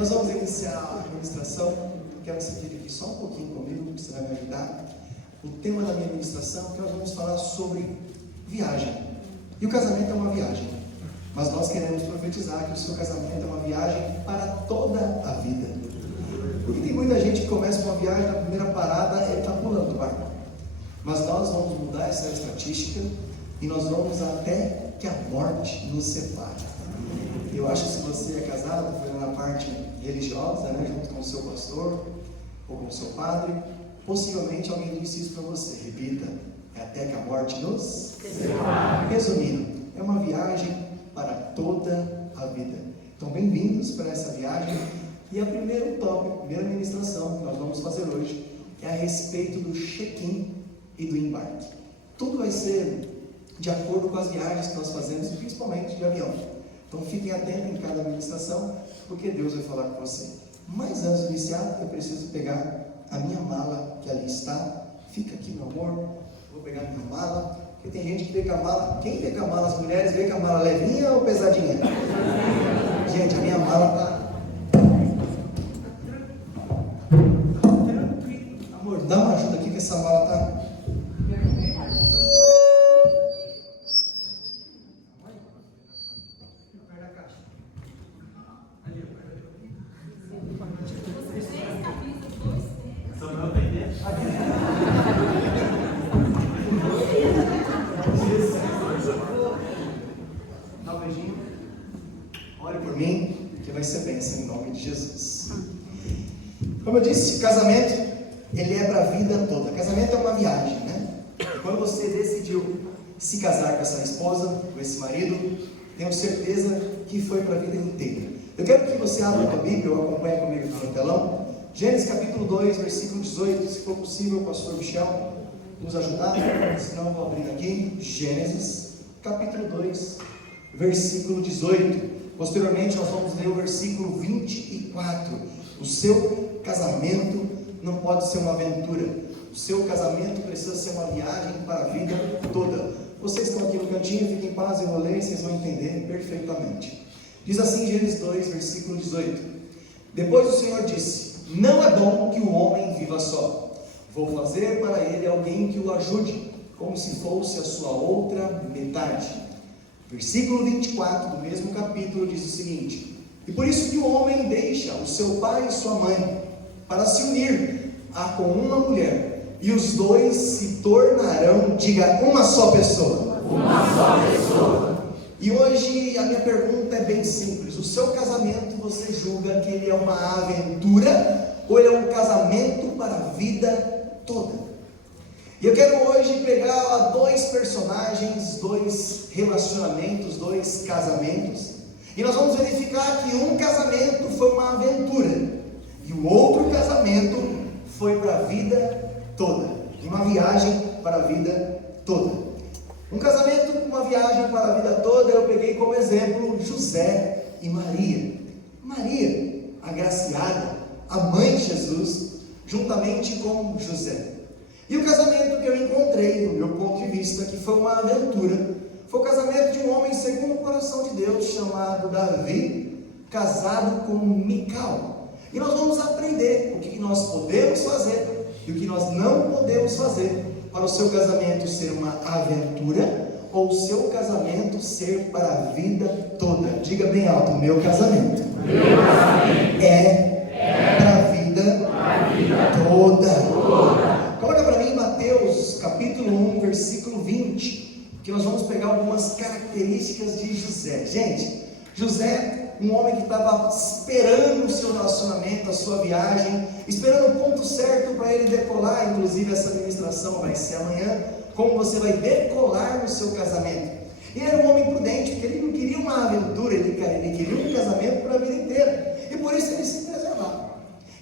Nós vamos iniciar a ministração. Quero que você fique aqui só um pouquinho comigo, que você vai me ajudar. O tema da minha ministração é que nós vamos falar sobre viagem. E o casamento é uma viagem. Mas nós queremos profetizar que o seu casamento é uma viagem para toda a vida. Porque tem muita gente que começa uma viagem, na primeira parada ele está pulando o barco. Mas nós vamos mudar essa estatística e nós vamos até que a morte nos separe. Eu acho que se você é casado, foi na parte religiosa, junto com o seu pastor ou com o seu padre, possivelmente alguém disse isso para você. Repita: é até que a morte nos separe. Resumindo, é uma viagem para toda a vida. Então, bem-vindos para essa viagem. E a primeiro tópico, a primeira ministração que nós vamos fazer hoje é a respeito do check-in e do embarque. Tudo vai ser de acordo com as viagens que nós fazemos, principalmente de avião. Então fiquem atentos em cada ministração, porque Deus vai falar com você. Mas antes de iniciar, eu preciso pegar a minha mala, que ali está. Fica aqui, meu amor. Vou pegar a minha mala, porque tem gente que vê com a mala. Quem vê com a mala, as mulheres, vê com a mala levinha ou pesadinha? Gente, a minha mala está... tranquilo. Amor, dá uma ajuda aqui que essa mala está... Dá um beijinho. Ore por mim, que vai ser bênção em nome de Jesus. Como eu disse, casamento, ele é para a vida toda. Casamento é uma viagem, né? Quando você decidiu se casar com essa esposa, com esse marido, tenho certeza que foi para a vida inteira. Eu quero que você abra a Bíblia, ou acompanhe comigo aqui no telão. Gênesis capítulo 2, versículo 18. Se for possível, o pastor Michel nos ajudar, senão eu vou abrir aqui. Gênesis capítulo 2, versículo 18. Posteriormente nós vamos ler o versículo 24. O seu casamento não pode ser uma aventura. O seu casamento precisa ser uma viagem para a vida toda. Vocês estão aqui no cantinho, fiquem em paz, eu vou ler e vocês vão entender perfeitamente. Diz assim Gênesis 2, versículo 18. Depois o Senhor disse: não é bom que o homem viva só. Vou fazer para ele alguém que o ajude, como se fosse a sua outra metade. Versículo 24 do mesmo capítulo diz o seguinte: e por isso que o homem deixa o seu pai e sua mãe, para se unir com uma mulher, e os dois se tornarão, diga, uma só pessoa. Uma só pessoa. E hoje a minha pergunta é bem simples: o seu casamento, você julga que ele é uma aventura, ou ele é um casamento para a vida toda? E eu quero hoje pegar dois personagens, dois relacionamentos, dois casamentos, e nós vamos verificar que um casamento foi uma aventura, e o outro casamento foi para a vida toda, uma viagem para a vida toda. Um casamento, uma viagem para a vida toda, eu peguei como exemplo José e Maria. Maria, agraciada, a mãe de Jesus, juntamente com José. E o casamento que eu encontrei, do meu ponto de vista, que foi uma aventura, foi o casamento de um homem segundo o coração de Deus, chamado Davi, casado com Mical. E nós vamos aprender o que nós podemos fazer e o que nós não podemos fazer para o seu casamento ser uma aventura ou o seu casamento ser para a vida toda. Diga bem alto: meu casamento, é para a vida toda. Coloca para mim Mateus capítulo 1, versículo 20, que nós vamos pegar algumas características de José. Gente, José, um homem que estava esperando o seu relacionamento, a sua viagem, esperando o ponto certo para ele decolar. Inclusive essa ministração vai ser amanhã, como você vai decolar no seu casamento. Ele era um homem prudente, porque ele não queria uma aventura, ele queria um casamento para a vida inteira, e por isso ele se preservava.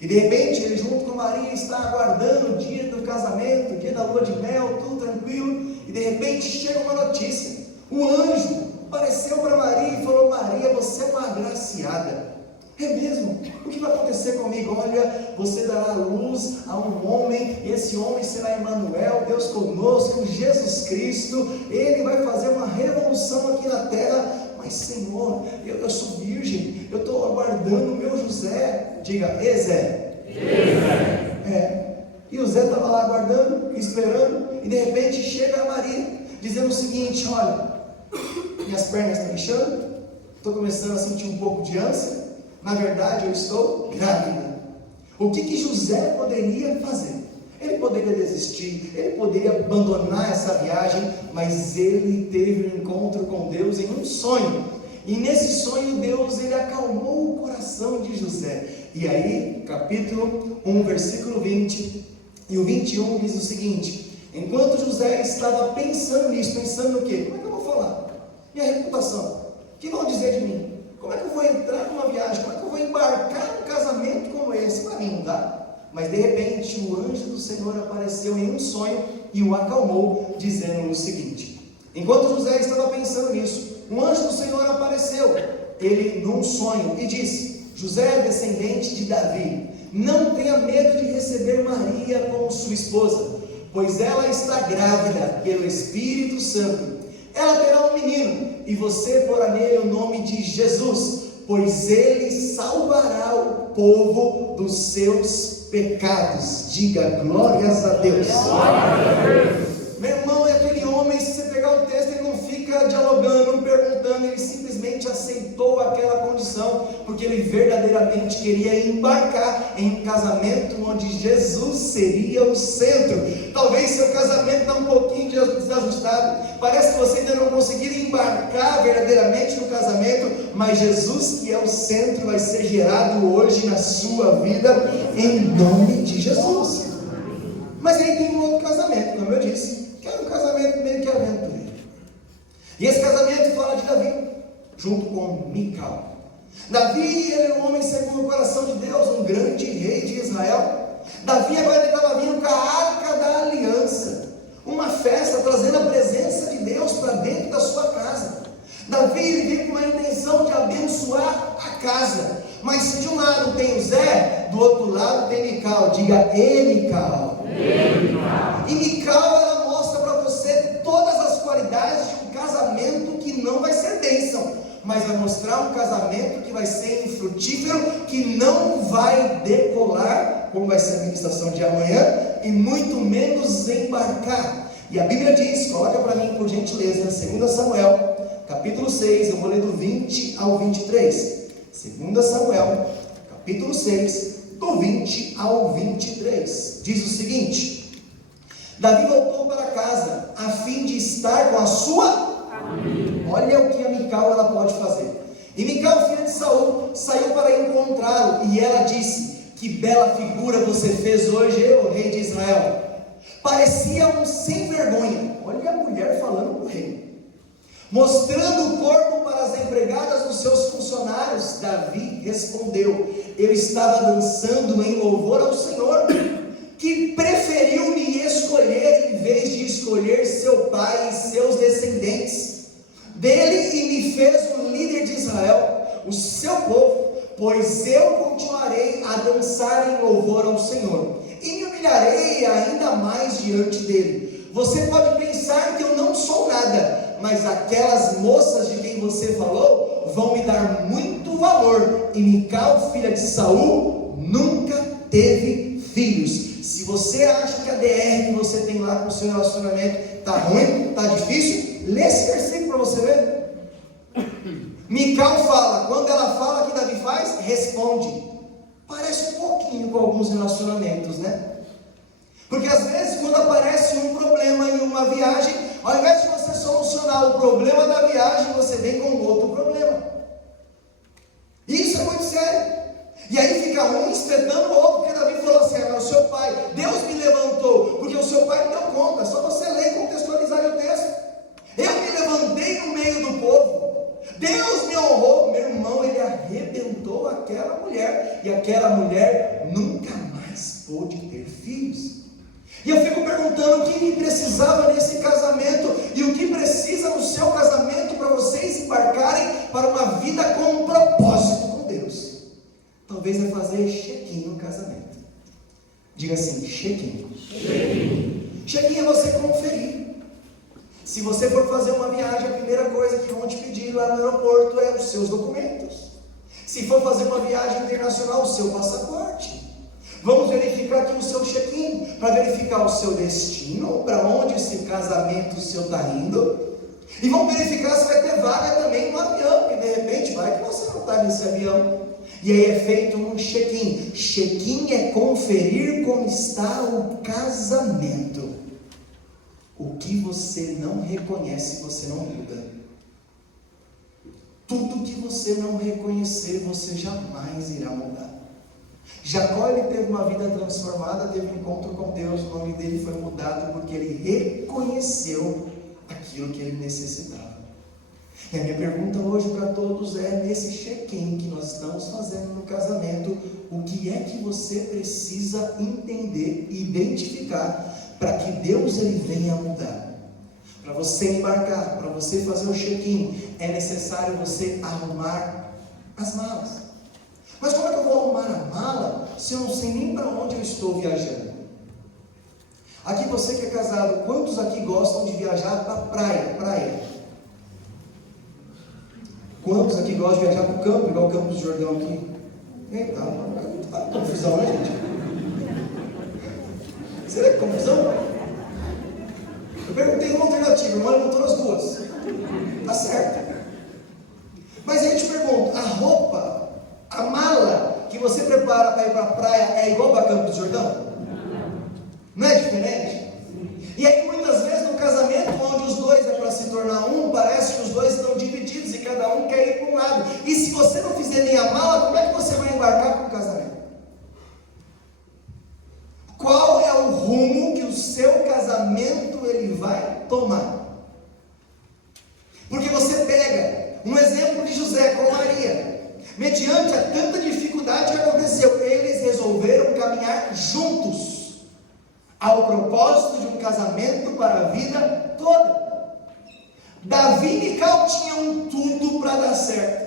E de repente ele, junto com Maria, está aguardando o dia do casamento, o dia da lua de mel, tudo tranquilo, e de repente chega uma notícia: o anjo apareceu para Maria e falou: Maria, você é uma agraciada. É mesmo? O que vai acontecer comigo? Olha, você dará luz a um homem, e esse homem será Emmanuel, Deus conosco, Jesus Cristo. Ele vai fazer uma revolução aqui na terra. Mas Senhor, eu sou virgem, eu estou aguardando o meu José, Diga, Zé. E o Zé estava lá aguardando, esperando, e de repente chega a Maria, dizendo o seguinte: olha, minhas pernas estão inchando, estou começando a sentir um pouco de ânsia, na verdade eu estou grávida. O que José poderia fazer? Ele poderia desistir, ele poderia abandonar essa viagem, mas ele teve um encontro com Deus em um sonho, e nesse sonho Deus, ele acalmou o coração de José. E aí, capítulo 1, versículo 20 e o 21 diz o seguinte: enquanto José estava pensando nisso, pensando no quê? Como é que eu vou falar? Minha reputação, o que vão dizer de mim? Como é que eu vou entrar numa viagem? Como é que eu vou embarcar num casamento como esse? Para mim não dá. Mas de repente o anjo do Senhor apareceu em um sonho e o acalmou, dizendo o seguinte: enquanto José estava pensando nisso, um anjo do Senhor apareceu, ele num sonho, e disse: José é descendente de Davi, não tenha medo de receber Maria como sua esposa, pois ela está grávida pelo Espírito Santo. Ela terá um menino, e você porá nele o nome de Jesus, pois ele salvará o povo dos seus pecados. Diga glórias a Deus. Meu irmão, é aquele homem, se você pegar o texto, ele não fica dialogando, perguntando, ele simplesmente aceitou aquela condição, porque ele verdadeiramente queria embarcar em um casamento onde Jesus seria o centro. Talvez seu casamento está um pouquinho desajustado, parece que você ainda não conseguiu embarcar verdadeiramente no casamento, mas Jesus, que é o centro, vai ser gerado hoje na sua vida, em nome de Jesus. Mas aí tem um outro casamento, como eu disse, que é um casamento meio que aventureiro. E esse casamento fala de Davi, junto com Mical. Davi, ele era um homem segundo o coração de Deus, um grande rei de Israel. Davi agora estava vindo com a arca da aliança, uma festa trazendo a presença de Deus para dentro da sua casa. Davi, ele veio com uma intenção de abençoar a casa. Mas se de um lado tem o Zé, do outro lado tem Mical. Diga, Mical. E Mical, ela mostra para você todas as qualidades de um casamento que não vai ser bênção, mas vai mostrar um casamento que vai ser infrutífero, que não vai decolar, como vai ser a ministração de amanhã, e muito menos embarcar. E a Bíblia diz, coloca para mim por gentileza, 2 Samuel, capítulo 6, eu vou ler do 20 ao 23. 2 Samuel, capítulo 6, do 20 ao 23, diz o seguinte: Davi voltou para casa, a fim de estar com a sua família. Olha o que a Mical ela pode fazer. E Mical, filha de Saul, saiu para encontrá-lo, e ela disse: que bela figura você fez hoje, o rei de Israel. Parecia um sem vergonha. Olha a mulher falando para o rei, mostrando o corpo para as empregadas dos seus funcionários. Davi respondeu: eu estava dançando em louvor ao Senhor, que preferiu me escolher em vez de escolher seu pai e seus descendentes dele, e me fez um líder de Israel, o seu povo. Pois eu continuarei a dançar em louvor ao Senhor, e me humilharei ainda mais diante dele. Você pode pensar que eu não sou nada, mas aquelas moças de quem você falou vão me dar muito valor. E Mical, filha de Saul, nunca teve filhos. Se você acha que a DR que você tem lá com o seu relacionamento está ruim, está difícil, lê esse versículo para você ver. Mical fala, quando ela fala, o que Davi faz? Responde. Parece um pouquinho com alguns relacionamentos, né? Porque às vezes quando aparece um problema em uma viagem, ao invés de você solucionar o problema da viagem, você vem com outro problema. Isso é muito sério. E aí fica um espetando o outro, porque Davi falou assim: agora o seu pai, Deus me levantou, porque o seu pai não deu conta. Só você ler e contextualizar o texto. Eu me levantei no meio do povo, Deus me honrou. Meu irmão, ele arrebentou aquela mulher, e aquela mulher nunca mais pôde ter filhos. E eu fico perguntando o que precisava nesse casamento, e o que precisa no seu casamento para vocês embarcarem para uma vida com um propósito com Deus. Talvez é fazer check-in no casamento. Diga assim, check-in. Check-in é você conferir. Se você for fazer uma viagem, a primeira coisa que vão te pedir lá no aeroporto é os seus documentos. Se for fazer uma viagem internacional, o seu passaporte. Vamos verificar aqui o seu check-in, para verificar o seu destino, para onde esse casamento seu está indo. E vamos verificar se vai ter vaga também no avião, que de repente vai que você não está nesse avião. E aí é feito um check-in. Check-in é conferir como está o casamento. O que você não reconhece, você não muda. Tudo que você não reconhecer, você jamais irá mudar. Jacó, ele teve uma vida transformada, teve um encontro com Deus, o nome dele foi mudado porque ele reconheceu aquilo que ele necessitava. E a minha pergunta hoje para todos é, nesse check-in que nós estamos fazendo no casamento, o que é que você precisa entender e identificar para que Deus ele venha mudar? Para você embarcar, para você fazer o check-in, é necessário você arrumar as malas. Mas como é que eu vou arrumar a mala se eu não sei nem para onde eu estou viajando? Aqui você que é casado, quantos aqui gostam de viajar para praia? Quantos aqui gostam de viajar para o campo, igual o Campos do Jordão aqui? Eita, tá confusão, né, gente? Será que é confusão? Eu perguntei uma alternativa, o irmão levantou as duas. Tá certo. Mas aí eu te pergunto, a roupa, a mala que você prepara para ir para a praia é igual para Campos do Jordão? Não é diferente? E aí muitas vezes no casamento, onde os dois é para se tornar um, parece que os dois estão divididos e cada um quer ir para um lado. E se você não fizer nem a mala, como é que você vai embarcar para o casamento? Qual é o rumo que o seu casamento ele vai tomar? Porque você pega um exemplo de José com Maria. Mediante a tanta dificuldade que aconteceu, eles resolveram caminhar juntos ao propósito de um casamento para a vida toda. Davi e Mical tinham tudo para dar certo.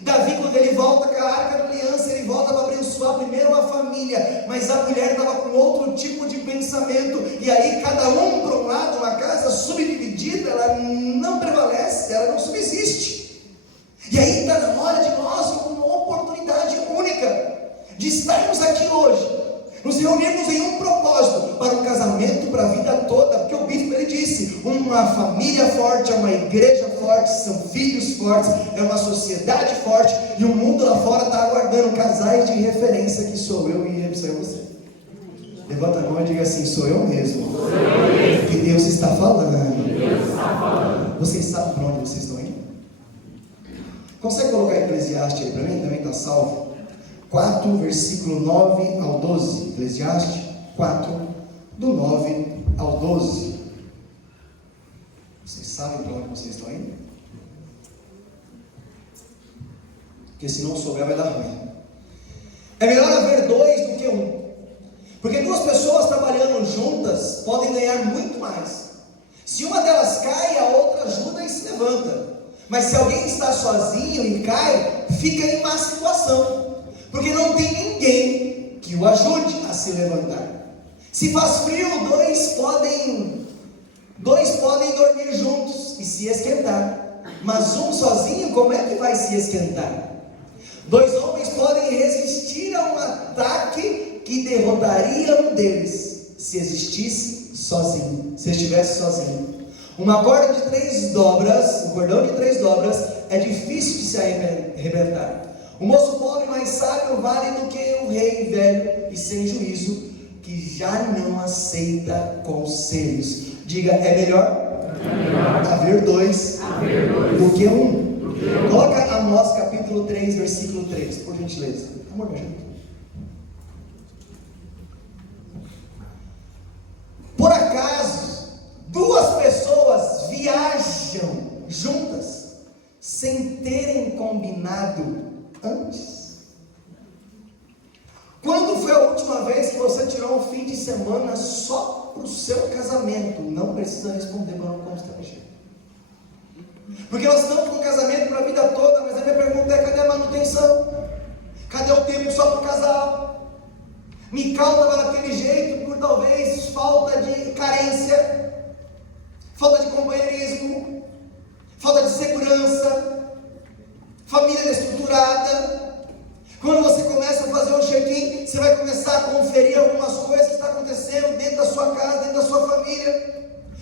Davi, quando ele volta com a arca da aliança, ele volta para abençoar primeiro a família, mas a mulher estava com outro tipo de pensamento, e aí cada um para um lado, uma casa subdividida, ela não prevalece, ela não subsiste. E aí está na hora de nós, uma oportunidade única, de estarmos aqui hoje, nos reunirmos em um propósito, para um casamento para a vida toda, porque o bispo ele disse, uma família forte é uma igreja forte, são filhos fortes, é uma sociedade forte, e o mundo lá fora está aguardando casais de referência, que sou eu e sou você. Levanta a mão e diga assim, sou eu mesmo, que Deus está falando. Vocês sabem para onde vocês estão indo? Consegue colocar Eclesiastes aí para mim? Também está salvo. 4, versículo 9 ao 12, Eclesiastes 4, do 9 ao 12. Vocês sabem para onde vocês estão indo? Porque se não souber vai dar ruim. É melhor haver dois do que um, porque duas pessoas trabalhando juntas podem ganhar muito mais. Se uma delas cai, a outra ajuda e se levanta. Mas se alguém está sozinho e cai, fica em má situação, porque não tem ninguém que o ajude a se levantar. Se faz frio, dois podem dormir juntos e se esquentar, mas um sozinho, como é que vai se esquentar? Dois homens podem resistir a um ataque que derrotaria um deles, se estivesse sozinho. Uma corda de 3 dobras, um cordão de 3 dobras, é difícil de se arrebentar. O moço pobre mais sábio vale do que o rei velho e sem juízo, que já não aceita conselhos. Diga, é melhor haver dois do que um. Coloca Amós capítulo 3, versículo 3, por gentileza. Amor, me ajuda. Por acaso, duas pessoas viajam juntas sem terem combinado antes? Quando foi a última vez que você tirou um fim de semana só para o seu casamento? Não precisa responder, mas não constrange. Porque nós estamos com um casamento para a vida toda, mas a minha pergunta é, cadê a manutenção? Cadê o tempo só para o casal? Mical estava daquele jeito por talvez falta de carência, falta de companheirismo, falta de segurança, família desestruturada. fazer um check-in, você vai começar a conferir algumas coisas que estão acontecendo dentro da sua casa, dentro da sua família.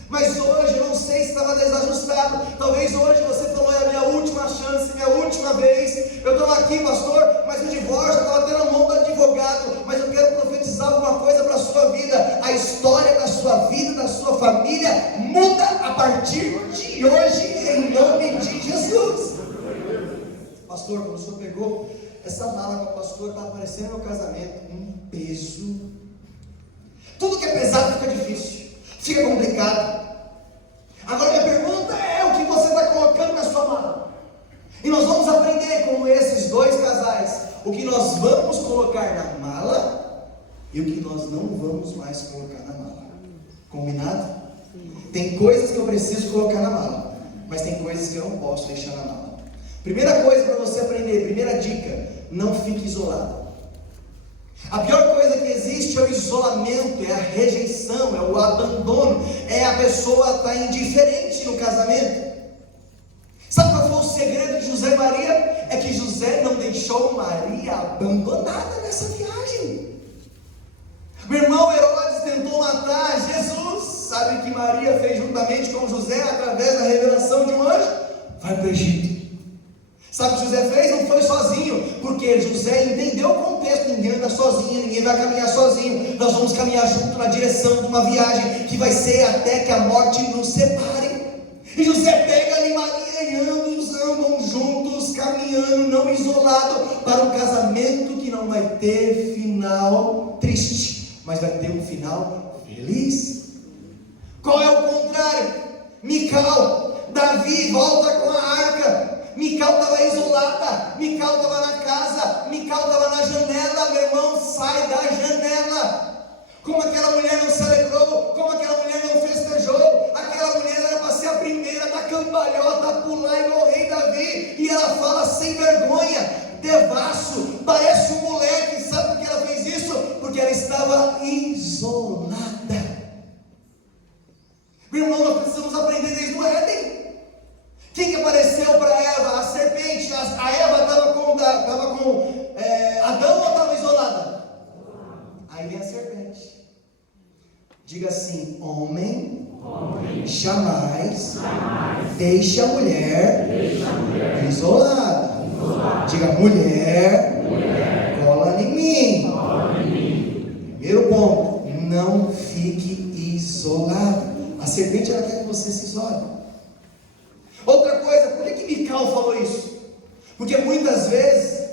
Mas hoje, eu não sei se estava desajustado. Talvez hoje você falou: é a minha última chance, minha última vez. Eu estou aqui, pastor, mas o divórcio estava tendo a mão do advogado. Mas eu quero profetizar alguma coisa para a sua vida. A história da sua vida, da sua família, muda a partir de hoje, em nome de Jesus. Pastor, quando o senhor pegou essa mala com o pastor, está aparecendo no meu casamento um peso. Tudo que é pesado fica difícil, fica complicado. Agora minha pergunta é: o que você está colocando na sua mala? E nós vamos aprender com esses dois casais o que nós vamos colocar na mala e o que nós não vamos mais colocar na mala. Combinado? Tem coisas que eu preciso colocar na mala, mas tem coisas que eu não posso deixar na mala. Primeira coisa para você aprender, primeira dica: não fique isolado. A pior coisa que existe é o isolamento, é a rejeição, é o abandono, é a pessoa estar indiferente no casamento. Sabe qual foi o segredo de José e Maria? É que José não deixou Maria abandonada nessa viagem. Meu irmão Herodes tentou matar Jesus. Sabe o que Maria fez juntamente com José através da revelação de um anjo? Vai para o Egito. Sabe o que José fez? Não foi sozinho, porque José entendeu o contexto. Ninguém anda sozinho, ninguém vai caminhar sozinho. Nós vamos caminhar junto na direção de uma viagem que vai ser até que a morte nos separe. E José pega ali Maria e andam juntos, caminhando, não isolado, para um casamento que não vai ter final triste, mas vai ter um final feliz. Qual é o contrário? Mical, Davi volta com a arca. Mical estava isolada, Mical estava na casa, Mical estava na janela. Meu irmão, sai da janela. Como aquela mulher não celebrou, como aquela mulher não festejou. Aquela mulher era para ser a primeira da cambalhota a pular igual o rei Davi. E ela fala sem vergonha, devasso, parece um moleque. Sabe por que ela fez isso? Porque ela estava isolada. Meu irmão, nós precisamos aprender desde o Éden. Quem que apareceu para Eva? A serpente. A Eva estava com Adão ou estava isolada? Aí vem a serpente. Diga assim: homem, jamais deixe a mulher isolada. Diga: mulher, cola em mim. Primeiro ponto: não fique isolado. A serpente, ela quer que você se isole. Outra coisa, por que Mical falou isso? Porque muitas vezes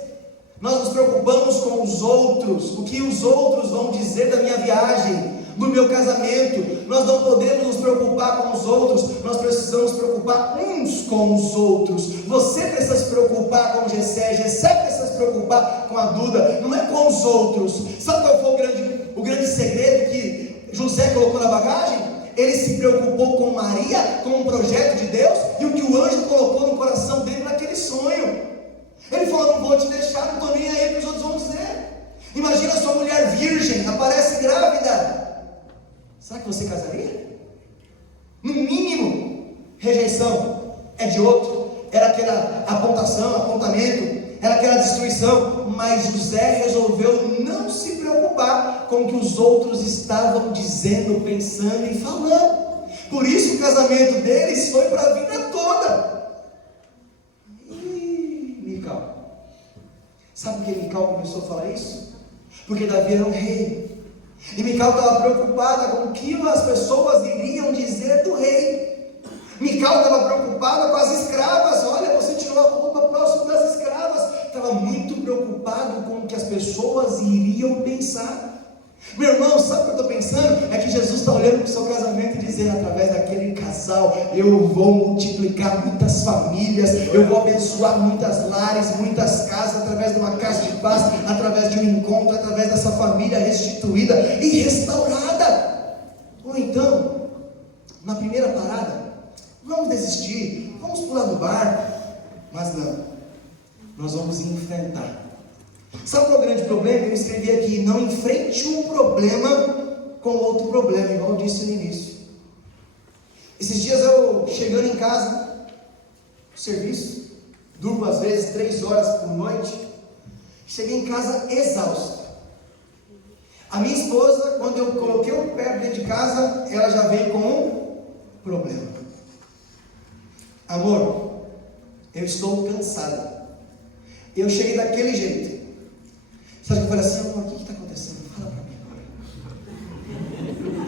nós nos preocupamos com os outros, o que os outros vão dizer da minha viagem, do meu casamento. Nós não podemos nos preocupar com os outros, nós precisamos nos preocupar uns com os outros. Você precisa se preocupar com o Gessé precisa se preocupar com a Duda, não é com os outros. Sabe qual foi o grande segredo que José colocou na bagagem? Ele se preocupou com Maria, com um projeto de Deus, e o que o anjo colocou no coração dele naquele sonho. Ele falou: não vou te deixar, não estou nem aí que os outros vão dizer. Imagina a sua mulher virgem, aparece grávida. Será que você casaria? No mínimo, rejeição é de outro, era aquela apontamento, era aquela destruição. Mas José resolveu não se preocupar com o que os outros estavam dizendo, pensando e falando. Por isso o casamento deles foi para a vida toda. E Mical, sabe por que Mical começou a falar isso? Porque Davi era um rei, e Mical estava preocupada com o que as pessoas iriam dizer do rei. Mical estava preocupada com as escravas. Olha, você tirou a roupa próximo das escravas. Estava muito preocupado com o que as pessoas iriam pensar. Meu irmão, sabe o que eu estou pensando? É que Jesus está olhando para o seu casamento e dizendo: através daquele casal, eu vou multiplicar muitas famílias, eu vou abençoar muitas lares, muitas casas, através de uma casa de paz, através de um encontro, através dessa família restituída e restaurada. Ou então, na primeira parada, vamos desistir, vamos pular do barco. Mas não, nós vamos enfrentar. Sabe qual é o grande problema? Eu escrevi aqui: não enfrente um problema com outro problema, igual eu disse no início. Esses dias eu chegando em casa, serviço, durmo às vezes 3 horas por noite, Cheguei em casa exausto. A minha esposa, quando eu coloquei o pé dentro de casa, ela já veio com um problema. Amor, eu estou cansada. Eu cheguei daquele jeito. Sabe que eu falei assim, amor, o que está acontecendo? Fala para mim agora.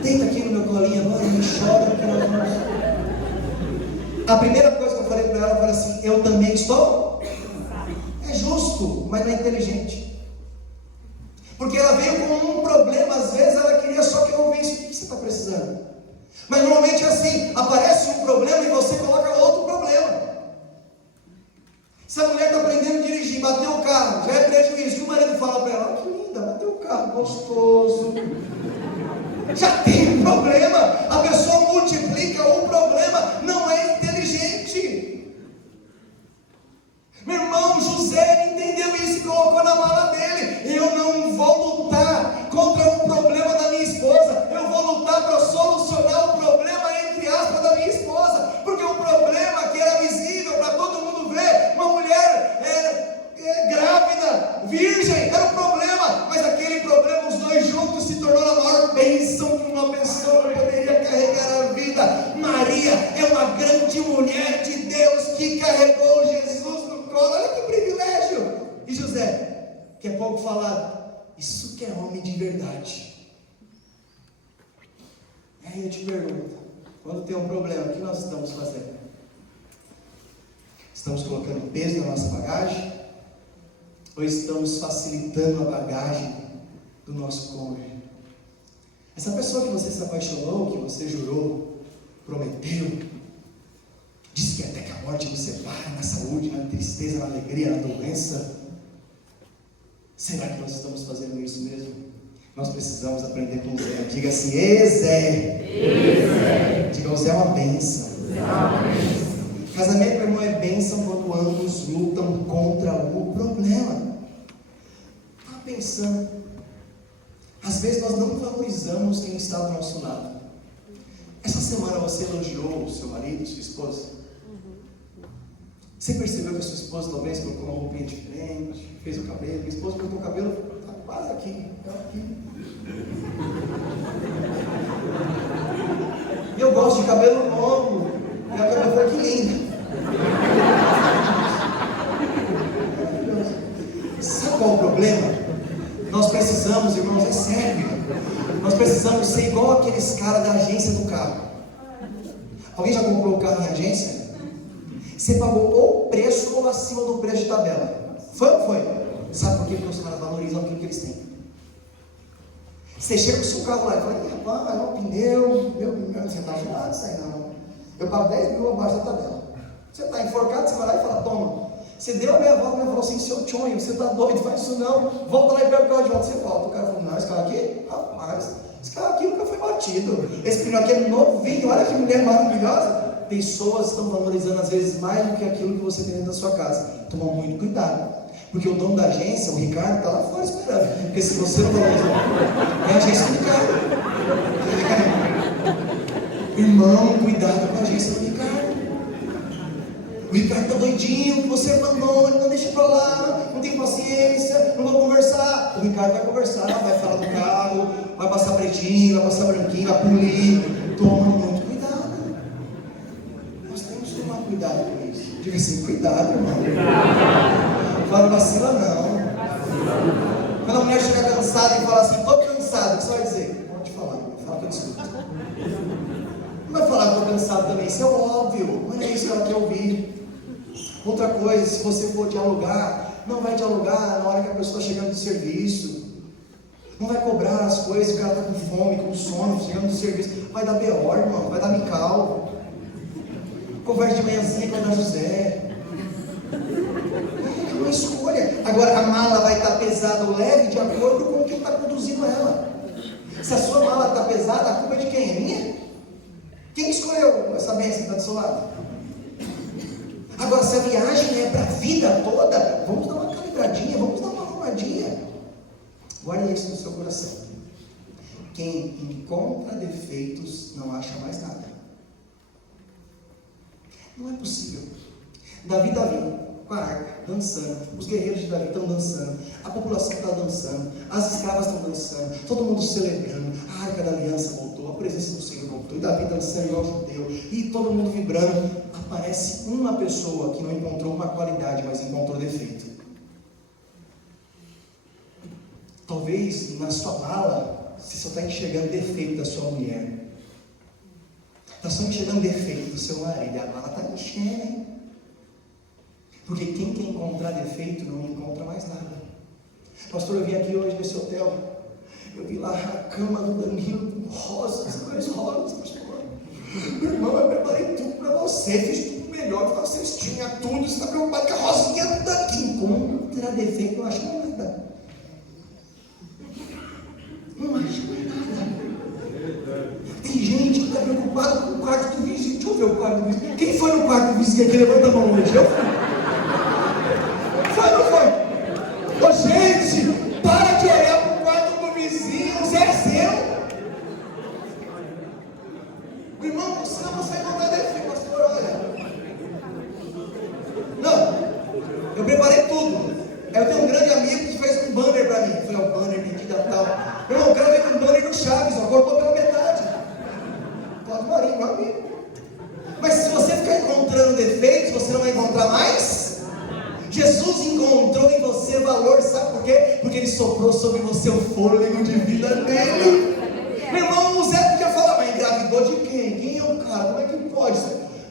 Deita aqui no meu colinho agora e me chora que nós vamos. A primeira coisa que eu falei para ela, eu falei assim, eu também estou. É justo, mas não é inteligente. Porque ela veio com um problema, às vezes ela queria só que eu ouvisse. O que você está precisando? Mas normalmente é assim, aparece um problema e você coloca outro problema. Se a mulher está aprendendo a dirigir, bateu o carro, já é prejuízo. E o marido fala para ela, que linda, bateu o carro, gostoso. Já tem um problema. A pessoa multiplica o problema, não é inteligente. Meu irmão José entendeu isso e colocou na mala dele. Eu não vou lutar contra um problema da minha esposa. Eu vou lutar para solucionar o problema, entre aspas, da minha esposa. Porque o problema que era visível para todo mundo ver, uma mulher grávida, virgem, era um problema. Mas aquele problema, os dois juntos, se tornou a maior bênção que uma pessoa poderia carregar a vida. Maria é uma grande mulher de Deus que carregou Jesus no colo. Olha que privilégio. E José, que é pouco falado, isso que é homem de verdade. Aí eu te pergunto, quando tem um problema, o que nós estamos fazendo? Estamos colocando peso na nossa bagagem? Ou estamos facilitando a bagagem do nosso cônjuge? Essa pessoa que você se apaixonou, que você jurou, prometeu, disse que até que a morte nos separe, na saúde, na tristeza, na alegria, na doença. Será que nós estamos fazendo isso mesmo? Nós precisamos aprender com Zé. Diga assim, Zé. Diga, o Zé é uma bênção. Casamento, meu irmão, é bênção quando ambos lutam contra o problema. Estava pensando, às vezes nós não valorizamos quem está do nosso lado. Essa semana você elogiou o seu marido, sua esposa? Você percebeu que a sua esposa talvez colocou uma roupinha diferente, fez o cabelo? Minha esposa colocou o cabelo, está quase aqui, Eu gosto de cabelo longo. E a cabelo falou, que lindo. Sabe qual é o problema? Nós precisamos, irmãos, é sério. Nós precisamos ser igual aqueles caras da agência do carro. Alguém já comprou o carro em agência? Você pagou ou preço ou acima do preço de tabela. Foi ou não foi? Sabe por quê? Porque os caras valorizam aquilo que eles têm. Você chega com o seu carro lá e fala, rapaz, olha o pneu, você não está ajudado isso aí não. Eu pago 10 mil abaixo da tabela. Você está enforcado, você vai lá e fala, toma. Você deu a meia volta e falou assim, seu tchonho, você está doido, faz isso não. Volta lá e pega o carro de volta, você volta. O cara falou, não, esse carro aqui, rapaz, esse carro aqui nunca foi batido. Esse pneu aqui é novinho, olha que mulher maravilhosa. Pessoas estão valorizando às vezes mais do que aquilo que você tem dentro da sua casa. Toma muito cuidado. Porque o dono da agência, o Ricardo, está lá fora esperando. Porque se você não valorizar, é a agência do Ricardo. Irmão, cuidado com a agência do Ricardo. O Ricardo está doidinho, que você abandone, não deixa pra lá, não tem paciência, não vou conversar. O Ricardo vai conversar, vai falar do carro, vai passar pretinho, vai passar branquinho, vai polir. Toma muito cuidado. Nós temos que tomar cuidado com isso. Diga assim, cuidado, irmão. Fala, vacila não. Quando a mulher chega cansada e fala assim, estou cansada, o que você vai dizer? Pode falar, fala que eu discuto. Não vai falar, estou cansado também, isso é óbvio, mas é isso que ela quer ouvir. Outra coisa, se você for dialogar, não vai dialogar na hora que a pessoa está chegando do serviço. Não vai cobrar as coisas, o cara está com fome, com sono, chegando do serviço. Vai dar B.O., irmão, vai dar mical. Conversa de manhãzinha com a José. É uma escolha. Agora, a mala vai estar pesada ou leve de acordo com quem está conduzindo ela. Se a sua mala está pesada, a culpa é de quem? É minha? Quem escolheu essa bênção que está do seu lado? Agora, se a viagem é para a vida toda, vamos dar uma calibradinha, vamos dar uma arrumadinha. Guarda isso no seu coração. Quem encontra defeitos não acha mais nada. Não é possível. Davi com a arca. dançando, os guerreiros de Davi estão dançando, a população está dançando, as escravas estão dançando, todo mundo celebrando, a arca da aliança voltou, a presença do Senhor voltou, e Davi dançando igual judeu, e todo mundo vibrando. Aparece uma pessoa que não encontrou uma qualidade, mas encontrou defeito. Talvez na sua mala, você só está enxergando defeito da sua mulher, está só enxergando defeito do seu marido, e a mala está enchendo, hein? Porque quem quer encontrar defeito não encontra mais nada. Pastor, eu vim aqui hoje nesse hotel, eu vi lá a cama do Danilo com rosas, cores rosas, pastor. Meu irmão, eu preparei tudo para você, fiz tudo melhor para vocês, tinha tudo, você está preocupado com a rosinha do Danilo. Encontra defeito, não acha nada. Não acha mais nada. Tem gente que está preocupada com o quarto do vizinho. Deixa eu ver o quarto do vizinho. Quem foi no quarto do vizinho aqui? Levanta a mão hoje. Eu fui. Foi ou não foi? Ô gente, para de olhar para o quarto do vizinho. Você é seu. Meu irmão, senão você vai encontrar defeito, pastor. Olha. Não, eu preparei tudo. Eu tenho um grande amigo que fez um banner para mim. Eu falei, o banner, medida tal. Meu irmão, eu quero ver com o banner do Chaves, ó, cortou pela metade. Pode morir, meu amigo. Mas se você ficar encontrando defeitos, você não vai encontrar mais. Jesus encontrou em você valor, sabe por quê? Porque Ele soprou sobre você o fôlego de vida dele. Meu irmão, o Zé podia falar, mas engravidou de quem? Quem é o cara? Como é que pode?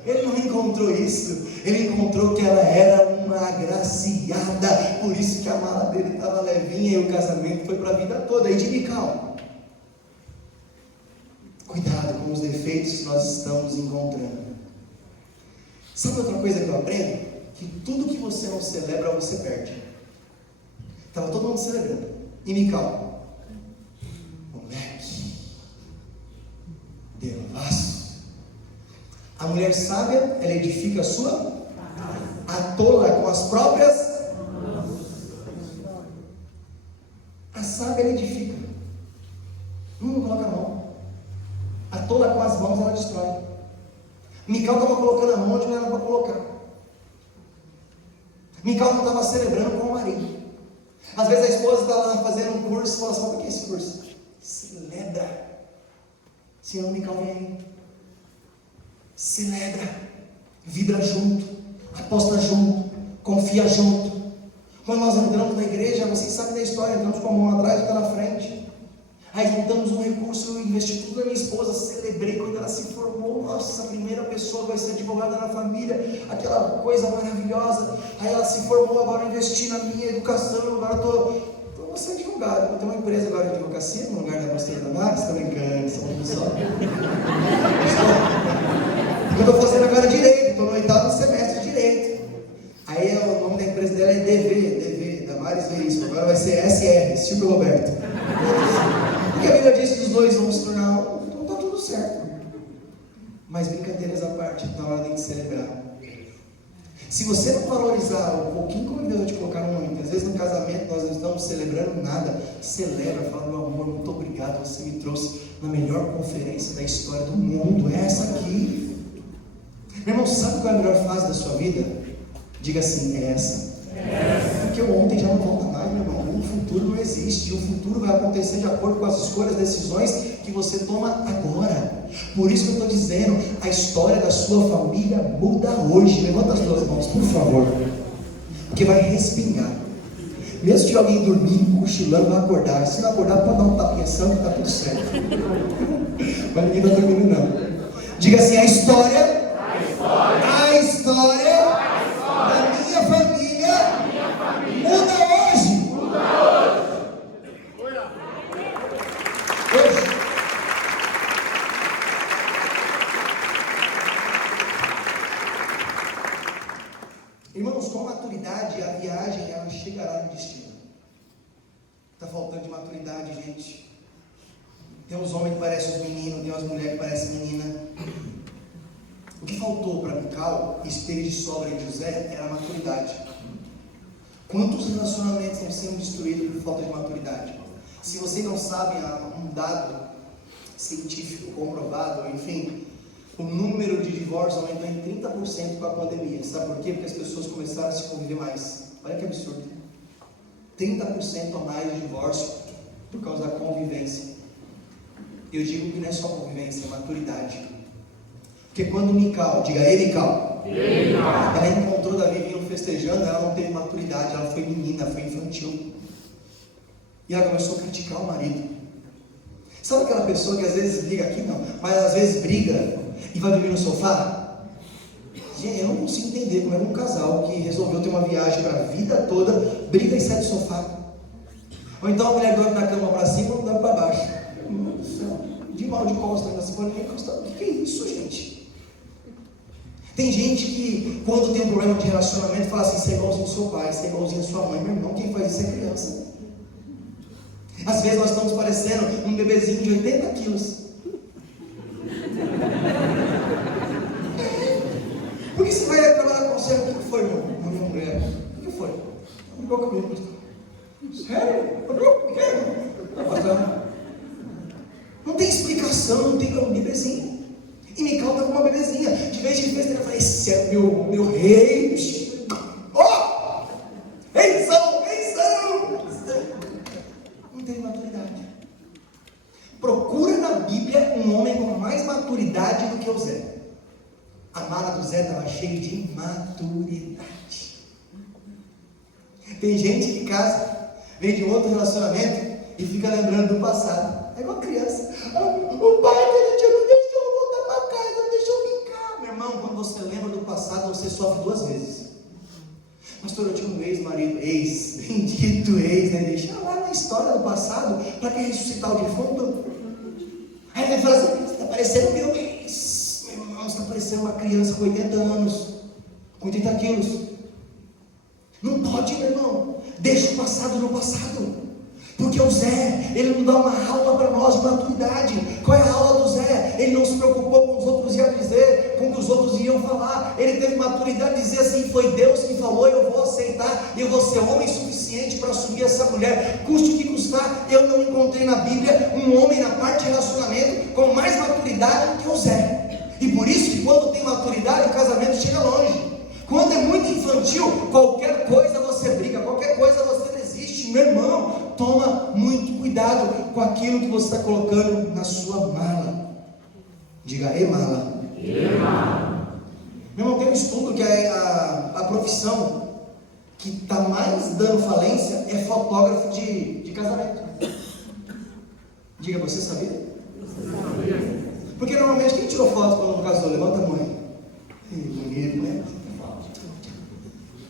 Ele não encontrou isso. Ele encontrou que ela era uma agraciada. Por isso que a mala dele estava levinha e o casamento foi para a vida toda. E de Mical, cuidado com os defeitos que nós estamos encontrando. Sabe outra coisa que eu aprendo? Que tudo que você não celebra, você perde. Estava todo mundo celebrando. E Mical, moleque, devasso. A mulher sábia, ela edifica a sua, a tola com as próprias. A sábia, ela edifica. Não coloca a mão. A tola com as mãos, ela destrói. Mical estava colocando a mão onde não era para colocar. Mical não estava celebrando com o marido. Às vezes a esposa está lá fazendo um curso e fala assim, mas por que esse curso? Celebra. Senão Mical vem aí. Celebra. Vibra junto. Aposta junto. Confia junto. Quando nós entramos na igreja, vocês sabem da história, entramos com a mão atrás e está na frente. Aí juntamos um recurso, eu investi tudo na minha esposa, celebrei quando ela se formou. Nossa, a primeira pessoa vai ser advogada na família, aquela coisa maravilhosa. Aí ela se formou, agora eu investi na minha educação, agora eu vou ser advogado. Eu tenho uma empresa agora de advocacia, no lugar da pastora Damares, está brincando, só uma pessoa. Eu estou fazendo agora direito, estou no 8º semestre de direito. Aí o nome da empresa dela é DV, Damares Veríssimo, agora vai ser SR, Silvio Roberto. Porque a Bíblia diz que os dois vão se tornar um, então está tudo certo. Mas brincadeiras à parte, na hora de celebrar. Se você não valorizar o pouquinho como Deus vai te colocar no momento, às vezes no casamento nós não estamos celebrando nada, celebra, fala, meu amor, muito obrigado, você me trouxe na melhor conferência da história do mundo, é essa aqui. Meu irmão, sabe qual é a melhor fase da sua vida? Diga assim, é essa. Porque o ontem já não volta mais, meu irmão. O futuro não existe. O futuro vai acontecer de acordo com as escolhas, decisões que você toma agora. Por isso que eu estou dizendo, a história da sua família muda hoje. Levanta as duas mãos, por favor. Porque vai respingar. Mesmo que alguém dormir, cochilando, vai acordar. Se não acordar, pode dar um tapinha que está tudo certo. Mas ninguém está dormindo, não. Diga assim, a história da minha família muda hoje. Hoje. Irmãos, com maturidade, a viagem ela chegará no destino. Está faltando de maturidade, gente. Tem os homens que parecem os meninos, tem as mulheres que parecem menina. O que faltou para Mical, e esteve de sobra em José, era a maturidade. Quantos relacionamentos estão sendo destruídos por falta de maturidade? Se vocês não sabem, há um dado científico comprovado, enfim, o número de divórcios aumentou em 30% com a pandemia. Sabe por quê? Porque as pessoas começaram a se conviver mais. Olha que absurdo. 30% a mais de divórcio por causa da convivência. Eu digo que não é só convivência, é maturidade. Porque quando Mical, diga ei Mical, ela encontrou Davi vindo festejando, ela não teve maturidade, ela foi menina, foi infantil. E ela começou a criticar o marido. Sabe aquela pessoa que às vezes briga aqui? Não, mas às vezes briga e vai dormir no sofá? Gente, eu não consigo entender como é um casal que resolveu ter uma viagem para a vida toda, briga e sai do sofá. Ou então a mulher dorme na cama para cima ou dorme para baixo. Meu Deus do céu, de mal de costa, ainda se pode nem encostar. O que é isso, gente? Tem gente que, quando tem um problema de relacionamento, fala assim: você é igualzinho ao seu pai, você é igualzinho à sua mãe. Meu irmão, quem faz isso é criança. Às vezes nós estamos parecendo um bebezinho de 80 quilos. Por que você vai trabalhar com você? O que foi, meu? Minha mulher? O que foi? Brigou comigo, pastor. Sério? Por quê? Não tem explicação, não tem um bebezinho. E Mical está com uma bebezinha. De vez em quando ele fala: esse é meu rei. Oh! Reizão! Não tem maturidade. Procura na Bíblia um homem com mais maturidade do que o Zé. A mala do Zé estava cheia de imaturidade. Tem gente que casa, vem de um outro relacionamento e fica lembrando do passado. É igual criança. O pai aquele dia não deixou eu voltar para casa, não deixou eu brincar. Meu irmão, quando você lembra do passado, você sofre 2 vezes. Pastor, eu tinha um ex-marido, bendito ex, né? Deixa lá na história do passado, para que ressuscitar o defunto? Aí ele fala assim: você está parecendo meu ex. Meu irmão, você está parecendo uma criança com 80 anos, com 80 quilos. Não pode, meu irmão. Deixa o passado no passado. Porque o Zé, ele não dá uma aula para nós de maturidade. Qual é a aula do Zé? Ele não se preocupou com os outros iam dizer, com o que os outros iam falar. Ele teve maturidade de dizer assim: foi Deus que falou, eu vou aceitar, eu vou ser homem suficiente para assumir essa mulher, custe o que custar. Eu não encontrei na Bíblia um homem na parte de relacionamento com mais maturidade do que o Zé. E por isso que quando tem maturidade, o casamento chega longe. Quando é muito infantil, qualquer coisa você briga, qualquer coisa você desiste. Meu irmão, toma muito cuidado com aquilo que você está colocando na sua mala. Diga: ei mala. Meu irmão, tem um estudo que a profissão que está mais dando falência é fotógrafo de casamento. Diga: você sabia? Porque normalmente quem tirou foto quando casou? Levanta a mão. Bonito, né?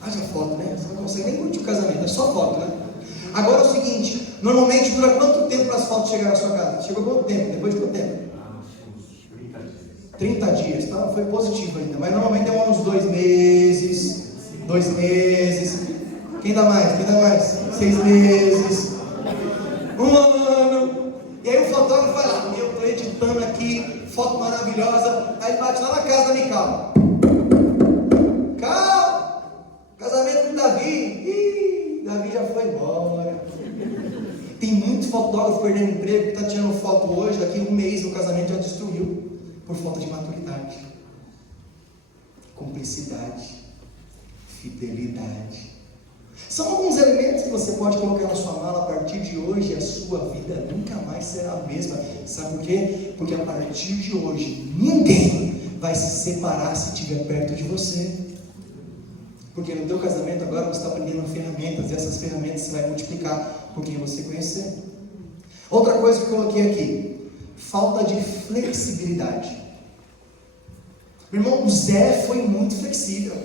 Haja foto, né? Você não consegue nem curtir o casamento, é só foto, né? Agora é o seguinte: normalmente dura quanto tempo para as fotos chegarem na sua casa? Chegou quanto tempo? Depois de quanto tempo? Uns 30 dias, tá? Foi positivo ainda, mas normalmente demora uns 2 meses. 2 meses. Quem dá mais? 6 meses. 1 ano. E aí o fotógrafo vai lá: eu estou editando aqui, foto maravilhosa. Aí bate lá na casa da Mical. Casamento com Davi. Davi já foi embora. Tem muito fotógrafo perdendo emprego que está tirando foto hoje, daqui a 1 mês o casamento já destruiu, por falta de maturidade, cumplicidade, fidelidade. São alguns elementos que você pode colocar na sua mala. A partir de hoje a sua vida nunca mais será a mesma. Sabe por quê? Porque a partir de hoje ninguém vai se separar se estiver perto de você. Porque no teu casamento agora você está aprendendo ferramentas, e essas ferramentas você vai multiplicar por quem você conhecer. Outra coisa que eu coloquei aqui: falta de flexibilidade. Meu irmão, o Zé foi muito flexível.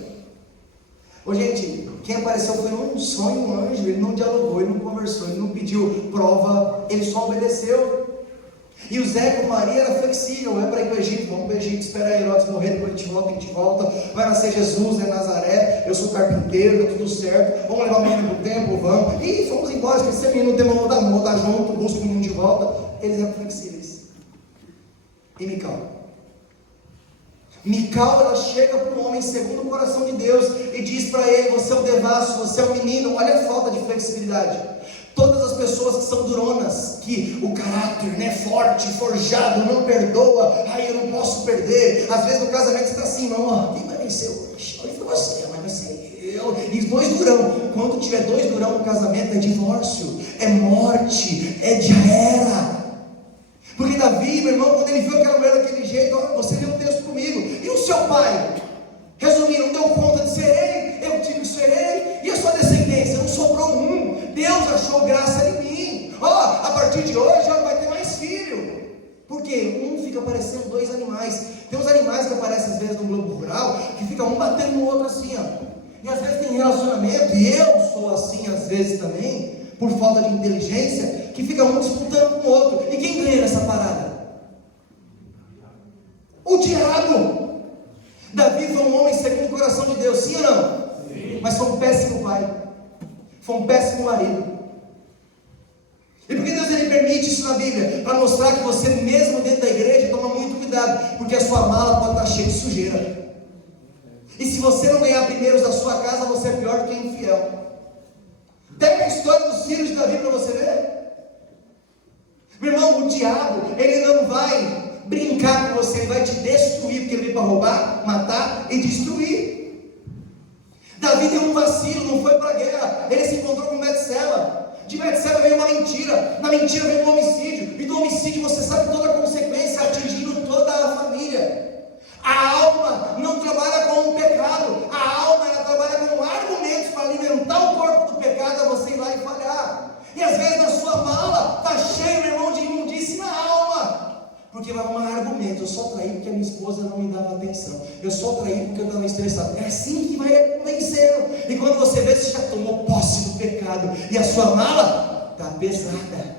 Ô gente, quem apareceu foi um sonho, um anjo. Ele não dialogou, ele não conversou, ele não pediu prova, ele só obedeceu. E o Zé com Maria era flexível: é para ir para o Egito, vamos para o Egito, espera Herodes morrer, depois a gente volta, vai nascer Jesus em Nazaré, eu sou carpinteiro, tá tudo certo, vamos levar o menino para o templo, vamos, e fomos embora, porque esse menino tem uma voltar junto, busca o menino de volta. Eles eram flexíveis. E Mical, ela chega para um homem segundo o coração de Deus e diz para ele: você é um devasso, você é um menino. Olha a falta de flexibilidade. Todas as pessoas que são duronas, que o caráter, né, forte, forjado, não perdoa, aí eu não posso perder. Às vezes no casamento você está assim: não, quem vai vencer hoje? Hoje foi você, mas vai ser eu. E os dois durão. quando tiver 2 durão no casamento, é divórcio, é morte, já era. Porque Davi, meu irmão, quando ele viu aquela mulher daquele jeito, você leu o texto comigo, e o seu pai? Resumindo, não deu conta de ser ele, eu tive que ser ele, e a sua descendência? Não sobrou um. Deus achou graça em mim. A partir de hoje já não vai ter mais filho. Por quê? Um fica parecendo 2 animais. Tem uns animais que aparecem às vezes no globo rural, que fica um batendo no outro assim, E às vezes tem relacionamento, e eu sou assim às vezes também, por falta de inteligência, que fica um disputando com o outro. E quem ganha nessa parada? O diabo. Davi foi um homem segundo o coração de Deus, sim ou não? Sim. Mas foi um péssimo pai, foi um péssimo marido. E por que Deus ele permite isso na Bíblia? Para mostrar que você mesmo dentro da igreja toma muito cuidado, porque a sua mala pode estar cheia de sujeira. E se você não ganhar primeiros da sua casa, você é pior do que infiel. Pega a história dos filhos de Davi para você ver. Meu irmão, o diabo, ele não vai brincar com você, ele vai te destruir, porque ele veio para roubar, matar e destruir. Davi deu um vacilo, não foi para a guerra, ele se encontrou com Betseba. De Betseba veio uma mentira, na mentira veio um homicídio, e do homicídio você sabe toda a consequência, atingindo toda a família. A alma não trabalha com o pecado, a alma ela trabalha com argumentos para alimentar o corpo do pecado, a você ir lá e falhar. E às vezes na sua mala está cheio, meu irmão, de imundície na alma. Porque vai arrumar argumento, eu só traí porque a minha esposa não me dava atenção, eu só traí porque eu estava estressado. É assim que vai convencendo. E quando você vê, você já tomou posse do pecado, e a sua mala está pesada.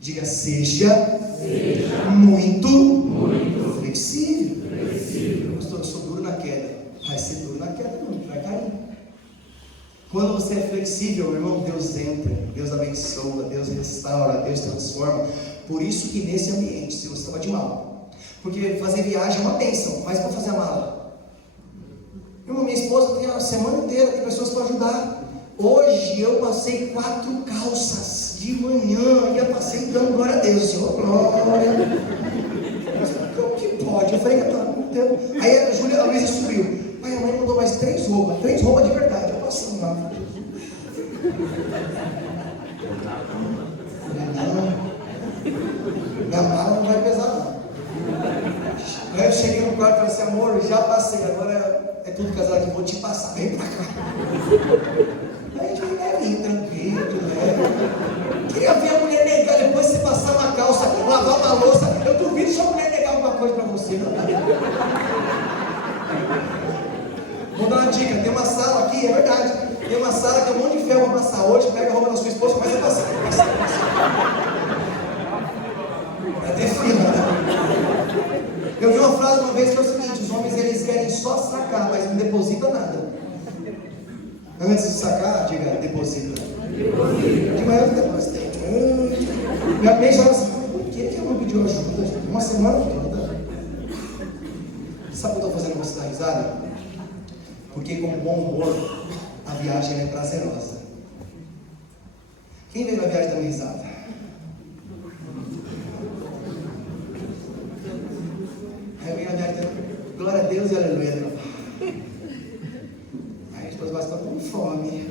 Diga, seja muito flexível. Pastor, eu sou duro na queda. Vai ser duro na queda, não, vai cair. Quando você é flexível, meu irmão, Deus entra, Deus abençoa, Deus restaura, Deus transforma. Por isso que nesse ambiente, se você estava de mal, porque fazer viagem é uma bênção, mas para fazer a mala, irmão, minha esposa tem a semana inteira, tem pessoas para ajudar. Hoje eu passei 4 calças de manhã, e eu passei dando glória a Deus, Senhor, glória. Como que pode? Eu falei, aí a Júlia, a Luísa subiu. Pai, a mãe mandou mais 3 roupas de verdade. Eu passei lá. Minha mala não vai pesar, não. Aí eu cheguei no quarto e falei assim, amor, já passei, agora é tudo casado aqui, vou te passar, vem pra cá. Aí a gente vai vir tranquilo, né? Queria ver a mulher negar, depois você passar uma calça, lavar uma louça, eu duvido se a mulher negar alguma coisa pra você, não. Vou dar uma dica, tem uma sala aqui, é verdade, tem uma sala que tem um monte de ferro para passar hoje, pega a roupa da sua esposa e começa a passar. Vai ter fila, né? Eu vi uma frase uma vez que é o seguinte, os homens eles querem só sacar, mas não deposita nada. Antes de sacar, diga, deposita. De manhã eu depositei. Minha mente fala assim, por que eu não pediu ajuda, gente? Uma semana toda. Sabe o que eu estou fazendo você dar risada? Porque com bom humor, a viagem é prazerosa. Quem veio na viagem dando risada? Aí veio na viagem dando glória a Deus e aleluia. Aí a esposa vai estar com fome.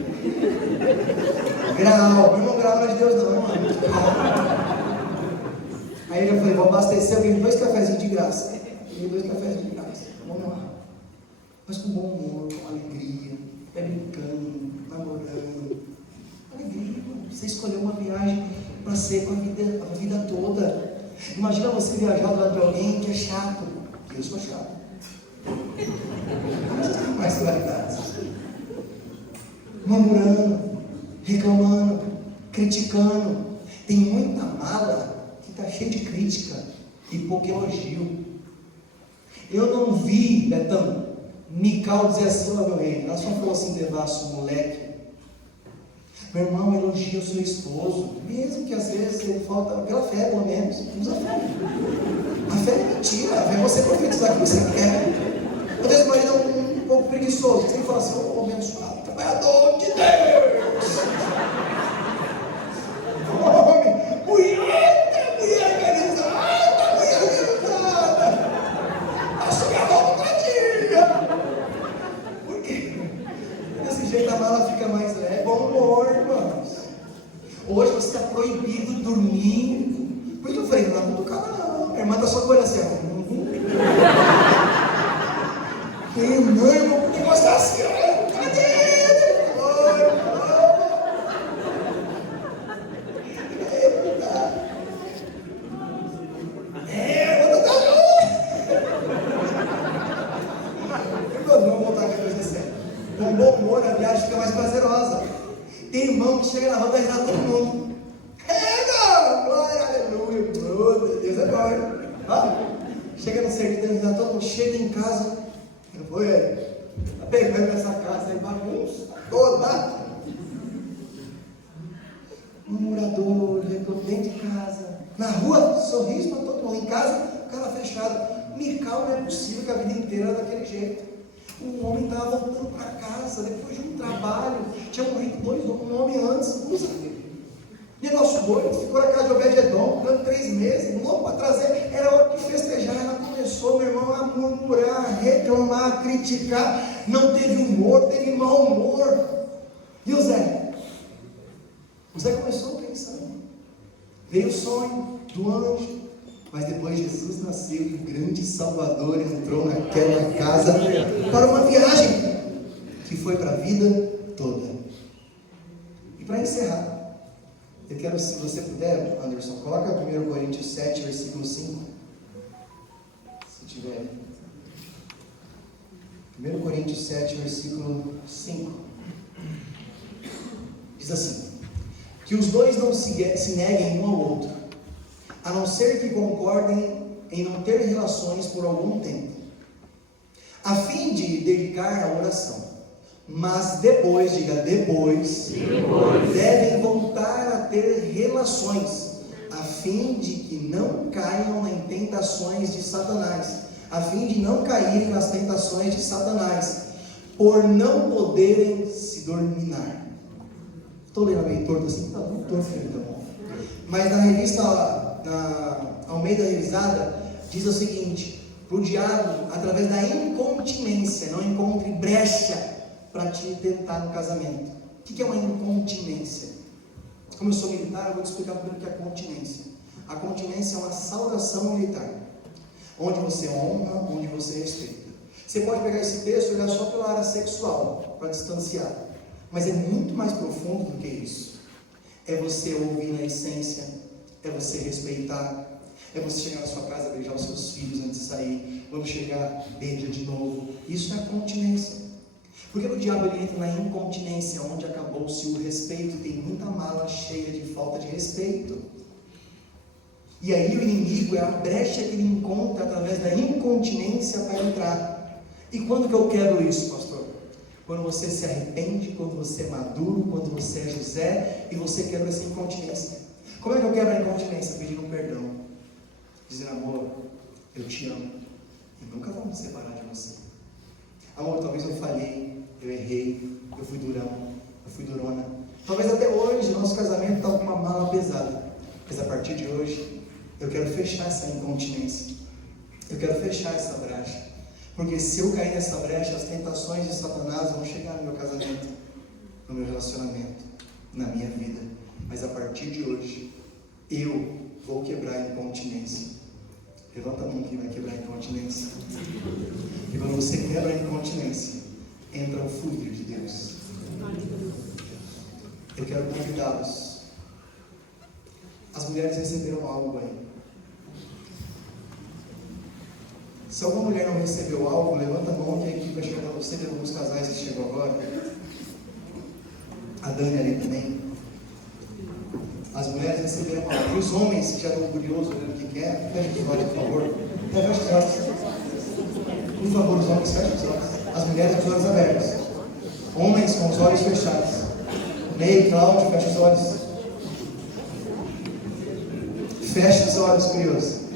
Grau, meu irmão, grau não é de Deus não, mano. Aí eu falei, vou abastecer, eu ganhei 2 cafezinhos de graça. Ganhei 2 cafezinhos de graça. Vamos lá. Mas com bom humor, com alegria, brincando, namorando. Alegria, você escolheu uma viagem para ser com a vida toda. Imagina você viajar do lado de alguém que é chato. Eu sou chato. Mas tem mais qualidades. Murmurando, reclamando, criticando. Tem muita mala que está cheia de crítica e pouco elogio. Eu não vi, Betão, Mical dizer assim, ó meu rei, ela só falou assim, devasso, moleque. Meu irmão, elogia o seu esposo, mesmo que às vezes ele falta, pela fé pelo menos, usa a fé. A fé é mentira, a fé é você profetizar o que você quer. Às vezes o marido é um pouco preguiçoso, você tem que falar assim, ô abençoado, trabalhador de Deus. Homem, mulher organizada, mulher organizada. Assume a roupa pra dia. Por quê? Desse jeito a mala fica mais proibido dormir. Por isso eu falei, não vou tocar não. A irmã está só com olho assim, ó. Irmão, porque gostar assim, ó. Cadê? Vamos voltar aqui para sério. Com bom humor a viagem fica mais prazerosa. Tem irmão que chega na rua da risada todo mundo. Não! Glória, aleluia. Oh, Deus é bom. Ah, chega no serviço da risada todo mundo. Chega em casa. Eu vou, tá pegando essa casa aí, bagunça toda. Murmurador, dentro de casa. Na rua, sorriso para todo mundo. Em casa, cara fechado. Mical, não é possível que a vida inteira era daquele jeito. O homem estava voltando para casa depois de um trabalho. Tinha morrido um homem antes. Negócio doido. Ficou na casa de Obed-Edom durante 3 meses. Louco para trazer. Era hora de festejar. Ela começou, meu irmão, a murmurar, a reclamar, a criticar. Não teve humor, teve mau humor. E o Zé? O Zé começou pensando. Veio o sonho do anjo. Mas depois Jesus nasceu e o grande Salvador entrou naquela casa para uma viagem que foi para a vida toda. E para encerrar, eu quero, se você puder, Anderson, coloca 1 Coríntios 7, versículo 5. Se tiver. 1 Coríntios 7, versículo 5. Diz assim: que os dois não se neguem um ao outro, a não ser que concordem em não ter relações por algum tempo, a fim de dedicar à oração. Mas depois, diga depois, devem voltar a ter relações, a fim de que não caiam em tentações de Satanás, a fim de não caírem nas tentações de Satanás, por não poderem se dominar. Estou lendo meio torto assim, tá muito torto, filho, tá bom. Mas na revista Almeida Revisada, diz o seguinte: para o diabo, através da incontinência, não encontre brecha para te tentar no casamento. O que é uma incontinência? Como eu sou militar, eu vou te explicar o que é continência. A continência é uma saudação militar, onde você honra, onde você respeita. Você pode pegar esse texto e olhar só pela área sexual, para distanciar, mas é muito mais profundo do que isso. É você ouvir na essência, é você respeitar, é você chegar na sua casa, beijar os seus filhos antes de sair, quando chegar, beija de novo. Isso é a continência. Porque o diabo ele entra na incontinência, onde acabou-se o respeito. Tem muita mala cheia de falta de respeito. E aí o inimigo é a brecha que ele encontra através da incontinência para entrar. E quando que eu quebro isso, pastor? Quando você se arrepende, quando você é maduro, quando você é José e você quebra essa incontinência. Como é que eu quebro a incontinência? Pedindo perdão, dizendo: amor, eu te amo e nunca vou me separar de você. Amor, talvez eu falhei, eu errei, eu fui durão, eu fui durona. Talvez até hoje nosso casamento está com uma mala pesada, mas a partir de hoje eu quero fechar essa incontinência, eu quero fechar essa brecha, porque se eu cair nessa brecha, as tentações de Satanás vão chegar no meu casamento, no meu relacionamento, na minha vida. Mas a partir de hoje eu vou quebrar a incontinência. Levanta a mão que vai quebrar a incontinência. E quando você quebra a incontinência, entra o fluir de Deus. Eu quero convidá-los. As mulheres receberam algo aí. Se alguma mulher não recebeu algo, levanta a mão que a equipe vai chegar para você. Tem alguns casais que chegou agora. A Dani ali também. As mulheres receberam algo. E os homens que já estão curiosos olhando o que é, fecha os olhos, por favor. Fecha os olhos. Por favor, os homens, fechem os olhos. As mulheres com os olhos abertos. Homens com os olhos fechados. Ney, Cláudio, fecha os olhos. Fecha os olhos, curioso.